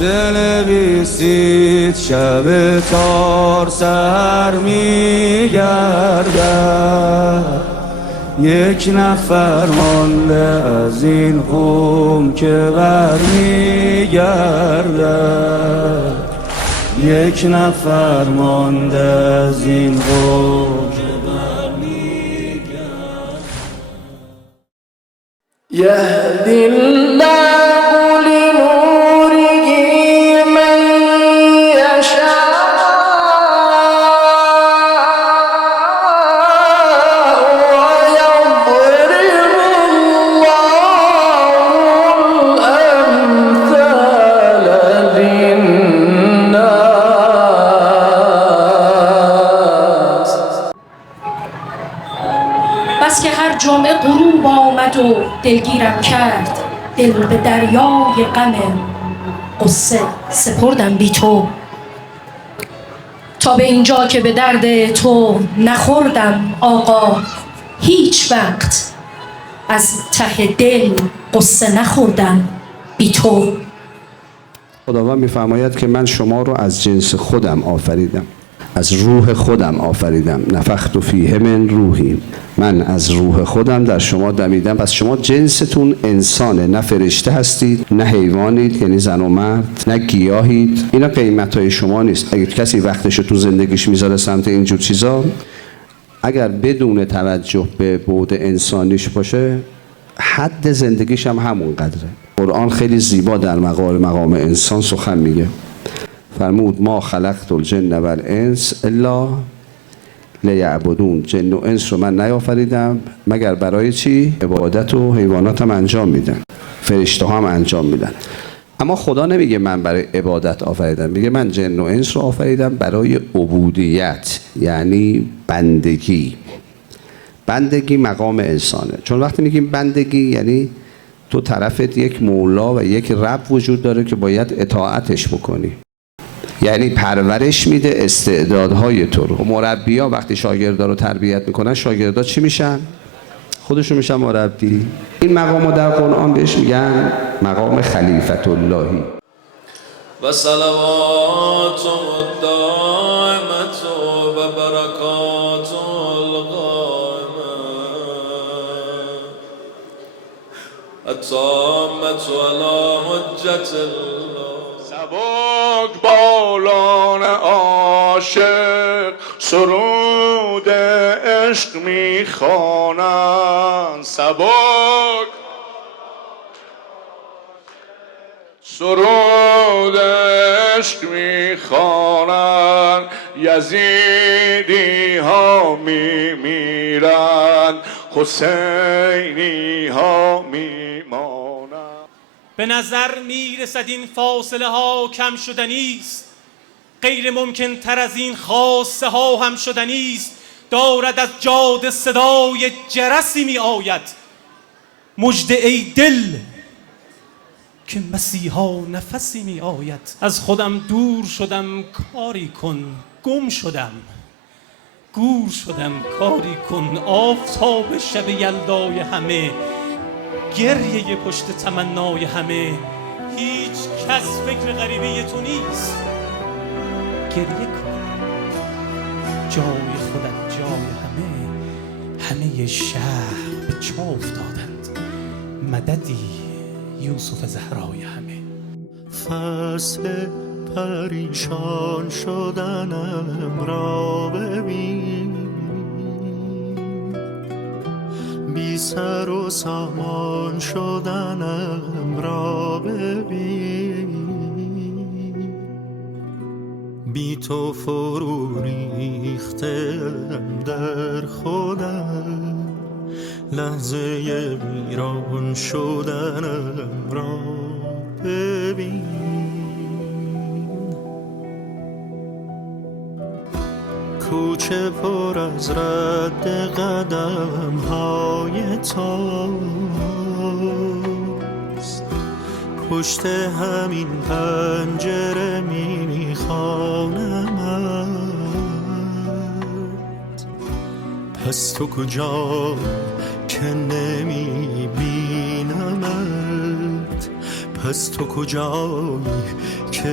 بنویسید شب تار سر میگردد، یک نفر مانده از این قوم که بر میگردد، یک نفر مانده از این قوم که بر میگردد. یهدی الله لنوره من یشاء بس که هر جمعه غروب آمد و دلگیرم کرد، دل به دریای غم قصه سپردم بی تو. تا به اینجا که به درد تو نخوردم آقا، هیچ وقت از ته دل قصه نخوردم بی تو. خداوند می‌فرماید که من شما رو از جنس خودم آفریدم، از روح خودم آفریدم. نفخت فیه من روحی، من از روح خودم در شما دمیدم. پس شما جنستون انسانه، نه فرشته هستید، نه حیوانید یعنی زن و مرد، نه گیاهید. اینا قیمتای شما نیست. اگه کسی وقتشو تو زندگیش میذاره سمت اینجور چیزا، اگر بدون توجه به بعد انسانیش باشه، حد زندگیش هم همون قدره. قرآن خیلی زیبا در مقام انسان سخن میگه. فرمود ما خلقت الجن و الانس الا لیعبدون. جن و انس رو من نیافریدم مگر برای چی؟ عبادت و حیوانات هم انجام میدن، فرشته هم انجام میدن. اما خدا نمیگه من برای عبادت آفریدم، میگه من جن و انس رو آفریدم برای عبودیت، یعنی بندگی. بندگی مقام انسانه. چون وقتی میگیم بندگی یعنی تو طرفت یک مولا و یک رب وجود داره که باید اطاعتش بکنی، یعنی پرورش میده استعدادهای تو رو. مربی‌ها وقتی شاگردا رو تربیت میکنن، شاگردا چی میشن؟ خودشون میشن مربی. این مقامو در قرآن بهش میگن مقام خلیفت اللهی. و صلوات الدائمة و برکات القائمة التامة علی حجة الله. سبک بالان عاشق سرود عشق میخوانند، سبک سرود عشق میخوانند، یزیدی ها میمیرند، حسینی ها میمانند. به نظر میرسد این فاصله ها کم شدنی است، غیر ممکن تر از این خاصه ها هم شدنی است. دارد از جاده صدای جرسی می آید، مژده ای دل که مسیحا نفسی می آید. از خودم دور شدم کاری کن، گم شدم گور شدم کاری کن. آفتاب شب یلدای همه، گریه پشت تمنای همه. هیچ کس فکر غریبه تو نیست، گریه کن جای خودت جای همه. همه شهر به چاه افتادند، مددی یوسف زهرای همه. فصل پریشان شدنم را ببین، بی سر و سامان شدنم را ببین. بی تو فرو ریختم در خودم، لحظه ویران شدنم را ببین. کوچه پر از رد قدم های تاست، پشت همین پنجره میخوانمت. پس تو کجا که نمیبینمت، پس تو کجایی که